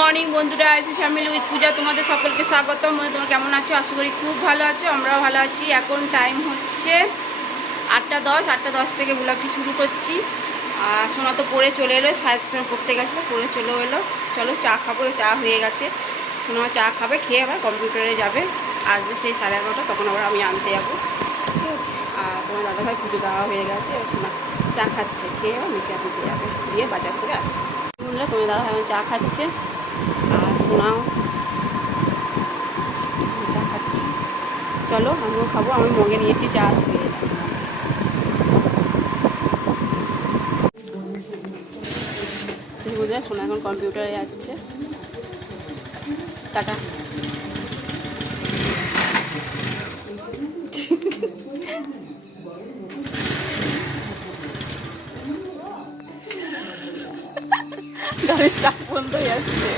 Morning বন্ধুরা আইসি family with পূজা, তোমাদের সকলকে স্বাগতম। তোমরা কেমন আছো? আশা করি খুব ভালো আছো, আমরাও ভালো আছি। এখন টাইম হচ্ছে আটটা দশ আটটা দশ থেকে ব্লগটি শুরু করছি। আর সোনা তো পরে চলে এলো, সাড়ে সময় পড়তে গেছিল পরে চলে এলো। চলো চা খাব, চা হয়ে গেছে। সোনা চা খাবে, খেয়ে আবার কম্পিউটারে যাবে। আসবে সেই সাড়ে এগারোটা, তখন আবার আমি আনতে যাব। ঠিক আছে আর তোমার দাদাভাই পুজো দেওয়া হয়ে গেছে সোনা চা খাচ্ছে, খেয়ে আবার মেয়েকে দিতে যাবে। দিয়ে বাজার করে আসবে। বন্ধুরা, তোমার দাদাভাই চা খাচ্ছে। সোনাও চা খাচ্ছে চলো, আমিও খাব, আমি মগে নিয়েছি, চা আজকে বন্ধুরা সোনা এখন কম্পিউটারে যাচ্ছে। টাটা। গাড়ির স্টাফ বন্ধ হয়ে যাচ্ছে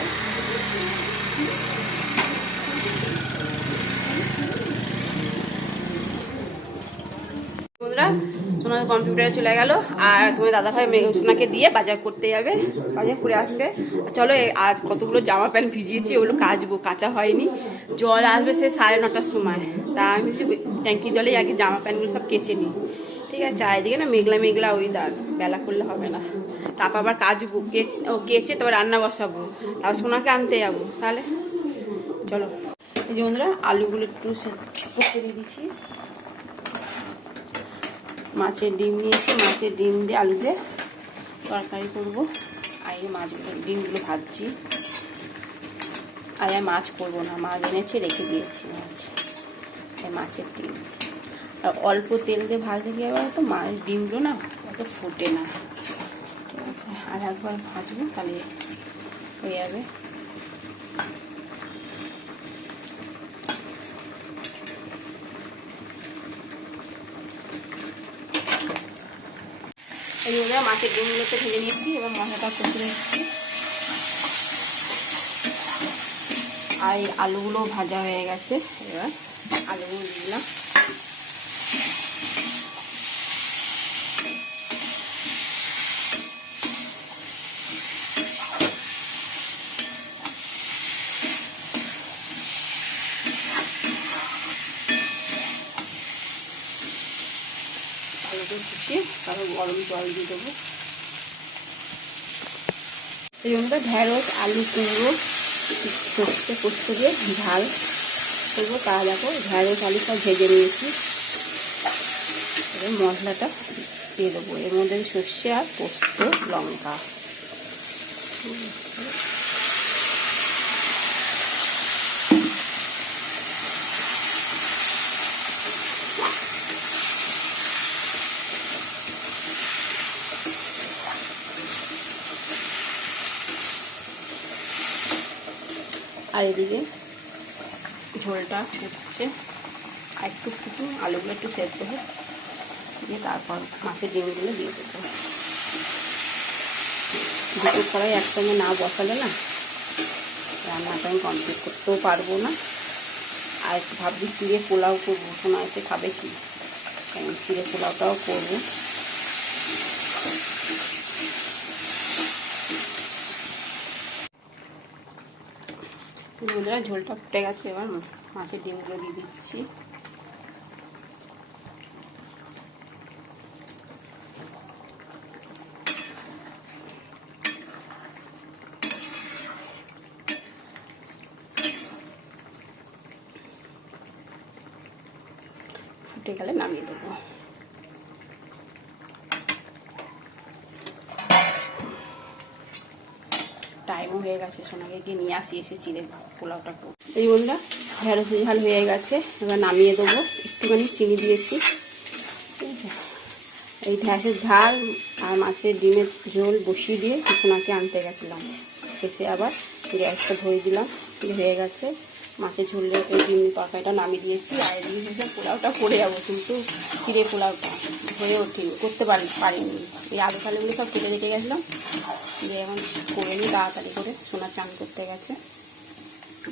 বন্ধুরা সোনা কম্পিউটারে চলে গেল। আর তোমার দাদাভাই সোনাকে দিয়ে বাজার করতে যাবে, বাজার করে আসবে। চলো আজ কতগুলো জামা প্যান্ট ভিজিয়েছি, ওগুলো কাচবো, কাঁচা হয়নি। জল আসবে সে সাড়ে নটার সময়। তা আমি ট্যাঙ্কি জলেই আগে জামা প্যান্টগুলো সব কেচে নিই। ঠিক আছে, চারিদিকে না মেঘলা মেঘলা ওই দাঁড় বেলা করলে হবে না। তারপর আবার কাচবো, কেচ, ও কেচে তারপর রান্না বসাবো। তারপর সোনাকে আনতে যাব, তাহলে। চলো। এই যে বন্ধুরা, আলুগুলো একটু দিয়ে দিচ্ছি। মাছের ডিম নিয়েছি, মাছের ডিম দিয়ে আলু দিয়ে তরকারি করব। আর এই মাছগুলো ডিমগুলো ভাজছি। আর মাছ করব না, মাছ এনেছে, রেখে দিয়েছি মাছ। মাছের ডিম। আর অল্প তেল দিয়ে ভাজতে হবে তো মাছ ডিমগুলো না অত ফোটে না। ঠিক আছে, আর একবার ভাজবো, তাহলে হয়ে যাবে এই জন্য মাছের ডিমগুলোকে ভেজে নিয়েছি এবং মশলাটা কষে নিচ্ছি আর এই আলুগুলো ভাজা হয়ে গেছে, এবার আলুগুলো দিলাম আলুটা ফুটিয়ে তারপর গরম জল দিয়ে দেবো। এই জন্য ঢেঁড়স, আলু কুমড়ো, সর্ষে পোস্ত দিয়ে ঝাল করব। তা দেখো, ঢেঁড়স, আলু সব ভেজে নিয়েছি। এবার মশলাটা দিয়ে দেবো। এর মধ্যে সর্ষে আর পোস্ত, লঙ্কা। আর এদিকে ঝোলটা ফুটছে আর একটু ফুটু আলুগুলো একটু সেদ্ধ হোক দিয়ে তারপর মাছের ডিমগুলো দিয়ে দেবো। দুটো কড়াই একসঙ্গে না বসালে না রান্নাটা আমি কমপ্লিট করতেও পারব না। আর ভাবছি চিড়ে পোলাও করব। শোনা এসে খাবে কি? চিড়ে পোলাওটাও করব। বন্ধুরা ঝোলটা ফুটে গেছে এবার মাছের ডিমগুলো দিয়ে দিচ্ছি। ফুটে গেলে নামিয়ে দেবো। হয়ে গেছে সোনাকে গিয়ে নিয়ে আসি এসে চিড়ে পোলাওটা এই বন্ধুরা ঢেঁড়স ঝাল হয়ে গেছে, এবার নামিয়ে দেবো। একটুখানি চিনি দিয়েছি। এই ঢ্যাঁসের ঝাল আর মাছের ডিমের ঝোল বসিয়ে দিয়ে সোনাকে আনতে গেছিলাম। এসে আবার গ্যাসটা ধরে দিলাম। হয়ে গেছে। মাছের ঝোলে এই ডিম তরকারিটা নামিয়ে দিয়েছি। আর হচ্ছে পোলাওটা করে যাব কিন্তু, চিড়ে পোলাওটা। হয়ে ওঠেনি করতে পারি পারিনি। এই আলু ফালুগুলো সব কেটে রেখে গেছিলাম। দিয়ে এখন করে নিই তাড়াতাড়ি করে। সোনা চান করতে গেছে।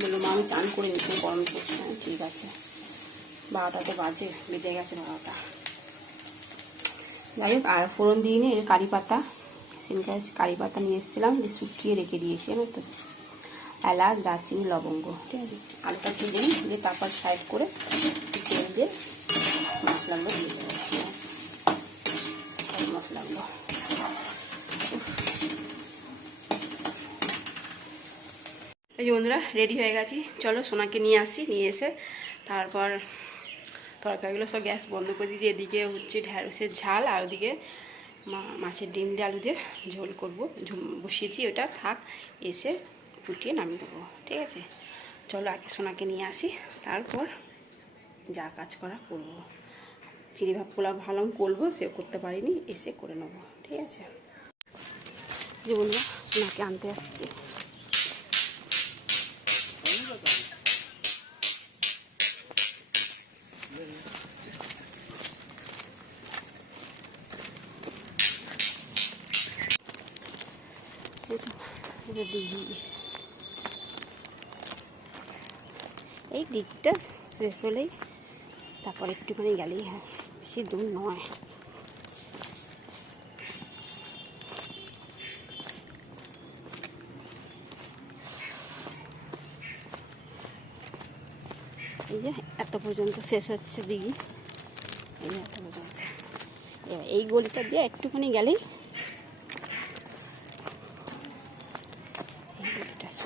বলল মা আমি চান করে নিচ্ছি গরম করছে আমি, ঠিক আছে। বারোটাতে বাজে বেজে গেছে বারোটা। যাই হোক আর ফোড়ন দিয়ে নিয়ে কারি পাতা সেদিনকে কারি পাতা নিয়ে এসেছিলাম দিয়ে শুকিয়ে রেখে দিয়েছি জানো তো। এলাচ দারচিনি লবঙ্গ ঠিক আছে? আলুটা ভেজে নিই দিয়ে তারপর সাইড করে তেল দিয়ে মশলাগুলো দিয়ে দেবো সব মশলাগুলো এই যে বন্ধুরা রেডি হয়ে গেছি। চলো সোনাকে নিয়ে আসি, নিয়ে এসে তারপর তরকারিগুলো সব গ্যাস বন্ধ করে দিয়েছি। এদিকে হচ্ছে ঢ্যাঁড়সের ঝাল আর ওদিকে মাছের ডিম দিয়ে আলু দিয়ে ঝোল করব। বসিয়েছি, ওটা থাক, এসে ফুটিয়ে নামিয়ে দেবো ঠিক আছে? চলো আগে সোনাকে নিয়ে আসি, তারপর যা কাজ করা করব। চিড়ি ভাব পোলাও ভালো করব সে করতে পারিনি, এসে করে নেব, ঠিক আছে? যে বন্ধুরা, সোনাকে আনতে যাচ্ছি এটা দিঘি এই দিকটা শেষ হলেই তারপর একটুখানি গেলেই হয়, বেশি দূর নয়। এই যে এত পর্যন্ত শেষ হচ্ছে দিঘি। এই এত পর্যন্ত। এবার এই গলিটা দিয়ে একটুখানি গেলেই এই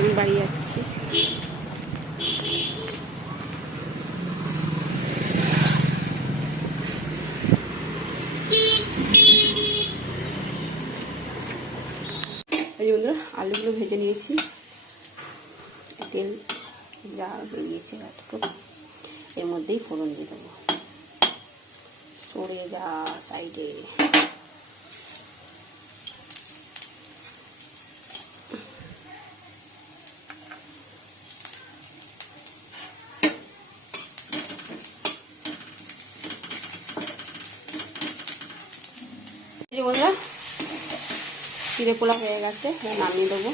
আমি বাড়ি যাচ্ছি। এই বন্ধুরা আলুগুলো ভেজে নিয়েছি। তেল যা বেরিয়েছে একটু এর মধ্যেই ফোড়ন দিয়ে দেবো। সরে যা সাইডে বন্ধুরা, চিড়ে পোলা হয়ে গেছে নামিয়ে দেবো।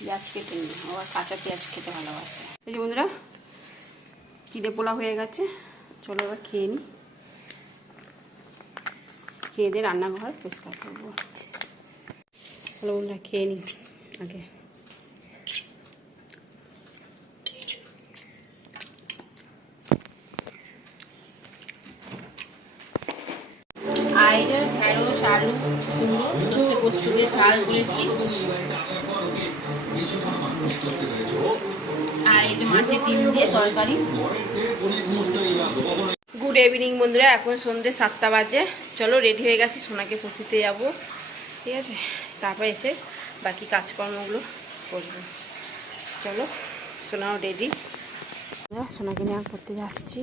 পেঁয়াজ কেটে নিই। আবার কাঁচা পেঁয়াজ খেতে ভালোবাসে। এই যে বন্ধুরা, চিড়ে পোলা হয়ে গেছে। চলো এবার খেয়ে নিই। খেয়ে দিয়ে রান্নাঘর পরিষ্কার করব। চলো বন্ধুরা, খেয়ে নিই আগে। এটা ঢেঁড়স আলু, কুমড়ো, সর্ষে পোস্ত দিয়ে ঝাল করেছি। আর গুড ইভিনিং বন্ধুরা। এখন সন্ধ্যে সাতটা বাজে। চলো রেডি হয়ে গেছি। সোনাকে পুকুরতে যাব। ঠিক আছে? তারপর এসে বাকি কাজকর্মগুলো করব। চলো, সোনাও রেডি সোনাকে নিয়ে করতে যাচ্ছি।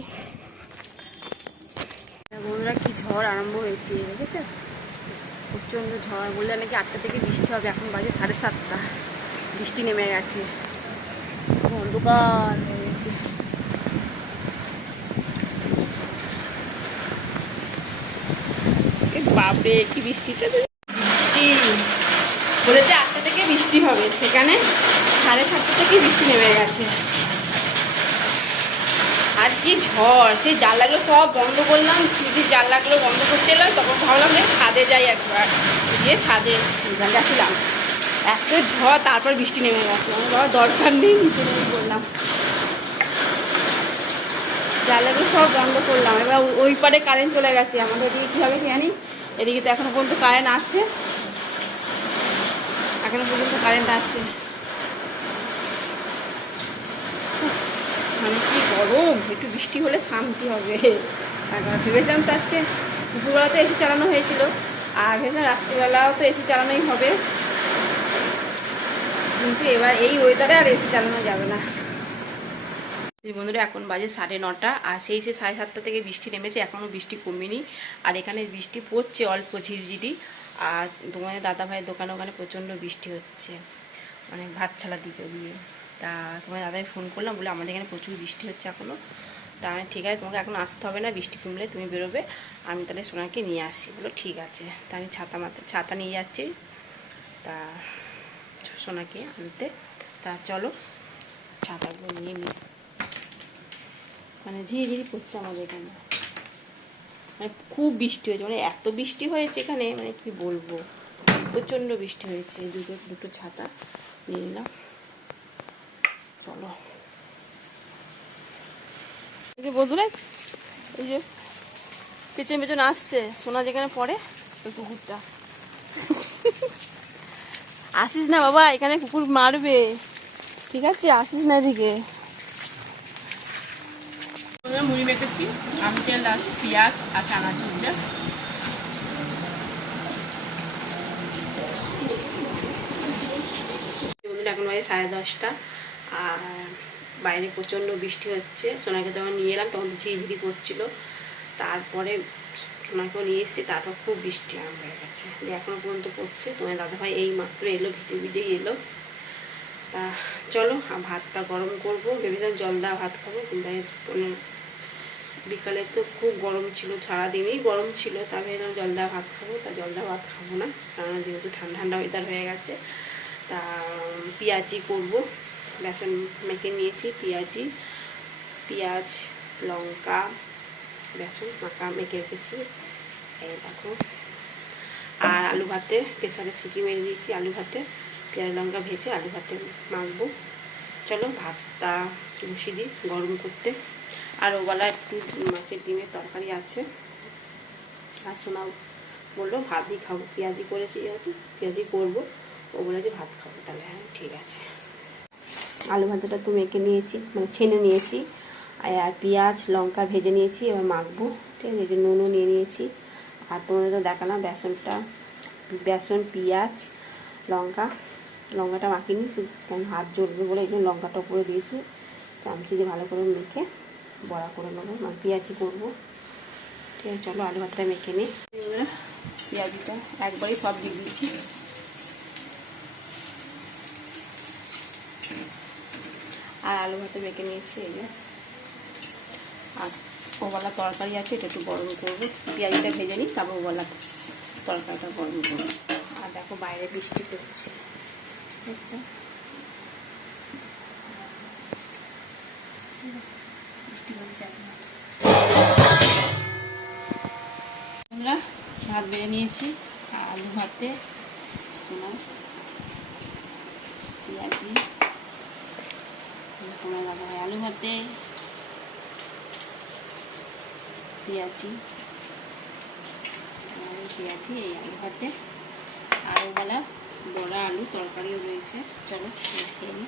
বন্ধুরা, কি ঝড় আরম্ভ হয়েছে, দেখেছ? প্রচণ্ড ঝড়। বললে নাকি আটটা থেকে বৃষ্টি হবে। এখন বাজে সাড়ে সাতটা। বৃষ্টি নেমে গেছে। অন্ধকার হয়ে গেছে। বাপরে কি বৃষ্টি চলে বৃষ্টি। বলেছে আটটা থেকে বৃষ্টি হবে সেখানে সাড়ে সাতটা থেকে বৃষ্টি নেমে গেছে। আর কি ঝড় সেই জানলাগুলো সব বন্ধ করলাম সিঁড়ির জানলাগুলো বন্ধ করতে এলাম তখন ভাবলাম যে ছাদে যাই একবার। গিয়ে ছাদে এসেছি, গেছিলাম এত ঝড়, তারপর বৃষ্টি নেমে গেছে। আমার দরকার নেই নিচে নেমে পড়লাম জানলাগুলো সব বন্ধ করলাম। এবার ওই- পারে কারেন্ট চলে গেছে। আমাদের এদিকে কী হবে জানি এদিকে তো এখনও পর্যন্ত কারেন্ট আছে। এখনও পর্যন্ত কারেন্ট আছে। মানে কি গরম? একটু বৃষ্টি হলে শান্তি হবে। এখন ভেবেছিলাম তো আজকে দুপুরবেলা তো এসি চালানো হয়েছিল। আর ভেবেছিলাম রাত্রিবেলাও তো এসি চালানোই হবে। কিন্তু এবার এই ওয়েদারে আর এসি চালানো যাবে না। বন্ধুরা, এখন বাজে সাড়ে নটা, আর সেই সে সাড়ে সাতটা থেকে বৃষ্টি নেমেছে, এখনও বৃষ্টি কমেনি। আর এখানে বৃষ্টি পড়ছে অল্প ঝিরঝিরি, আর তোমাদের দাদা ভাইয়ের দোকানে ওখানে প্রচণ্ড বৃষ্টি হচ্ছে মানে ভাত ছালা দিকে দিয়ে তা তোমার দাদাই ফোন করলাম বলে আমাদের এখানে প্রচুর বৃষ্টি হচ্ছে এখনও। তা আমি ঠিক আছে, তোমাকে এখন আসতে হবে না, বৃষ্টি কমলে তুমি বেরোবে, আমি তাহলে সোনাকে নিয়ে আসি। বলো ঠিক আছে, তা আমি ছাতা মাথা, ছাতা নিয়ে যাচ্ছি। তা সোনাকে আনতে? তা চলো ছাতাগুলো নিয়ে নিই। মানে ঝিরিঝিরি পড়ছে আমাদের এখানে। মানে খুব বৃষ্টি হয়েছে মানে এত বৃষ্টি হয়েছে এখানে মানে কি বলব? প্রচণ্ড বৃষ্টি হয়েছে, দুটো দুটো ছাতা নিয়ে নিলাম। চলো। যে বন্ধুরা, এই যে পেছন পেছন আসছে, সোনা যেখানে পড়ে ওই কুকুরটা আসিস না বাবা, এখানে কুকুর মারবে। ঠিক আছে, আসিস না এদিকে। মুড়ি মেখেছি আমি তেল দিয়ে এখন বাজে সাড়ে দশটা, আর বাইরে প্রচণ্ড বৃষ্টি হচ্ছে। সোনাকে যখন নিয়ে এলাম, তখন তো ঝিরিঝিরি করছিল। তারপরে সোনাকেও নিয়ে এসেছি, তারপর খুব বৃষ্টি আরম্ভ হয়ে গেছে। দিয়ে এখনও পর্যন্ত পড়ছে, তোমার দাদাভাই এই মাত্র এলো, ভিজে ভিজেই এলো। তা চলো ভাতটা গরম করব। ভেবেছিলাম জল দেওয়া ভাত খাব, কিন্তু আমি মানে বিকালে তো খুব গরম ছিল, সারাদিনই গরম ছিল। তা ভেবেছিলাম জল দেওয়া ভাত খাব, তা জল দেওয়া ভাত খাব না, কারণ যেহেতু ঠান্ডা ঠান্ডা ওয়েদার হয়ে গেছে। তা পেঁয়াজি করব। বেসন মেখে নিয়েছি, পেঁয়াজি, পেঁয়াজ, লঙ্কা বেসন মাখা মেখে রেখেছি। দেখো। আর আলু ভাতে প্রেসারে সিটি মেরে দিয়েছি, আলু ভাতে। পেঁয়াজ লঙ্কা ভেজে আলু ভাতে মাখবো। চলো, ভাতটা বসিয়ে দিই গরম করতে। আর ওবেলা একটু মাছের ডিমের তরকারি আছে। আর শোনাও বলল, ভাতই খাব। পেঁয়াজি করেছি যেহেতু পেঁয়াজি করব। ও বলে যে, ভাত খাব। তাহলে হ্যাঁ ঠিক আছে। আলু ভাতটা তো মেখে নিয়েছি মানে ছেনে নিয়েছি। আর পেঁয়াজ, লঙ্কা ভেজে নিয়েছি, এবার মাখবো, ঠিক আছে? নুনও নিয়ে নিয়েছি। আর তোমাদের তো দেখালাম বেসনটা, বেসন, পেঁয়াজ, লঙ্কা। লঙ্কাটা মাখিনি, শুধু হাত জ্বলবে বলে এই জন্য লঙ্কাটা উপরে দিয়েছি। চামচি দিয়ে ভালো করে মেখে বড়া করে নেব মানে পেঁয়াজি করব। ঠিক আছে, চলো আলু ভাতটা মেখে নিই। পেঁয়াজিটা একবারই সব দিয়ে দিচ্ছি। আর আলু ভাতে মেখে নিয়েছি, এই যে। আর ওবেলা তরকারি আছে, এটা একটু গরম করব। পেঁয়াজটা ভেজে নিই, তারপর ওবেলা তরকারিটা গরম করব। আর দেখো বাইরে বৃষ্টি পড়ছে। আমরা ভাত বেড়ে নিয়েছি, আলু ভাতে, সোনা, পেঁয়াজি তোমার দাদা আলু ভাতে পেঁয়াজি পেঁয়াজি এই আলু ভাতে? আরও বেলা বড়া আলু তরকারিও রয়েছে। চলো খেয়ে নিই।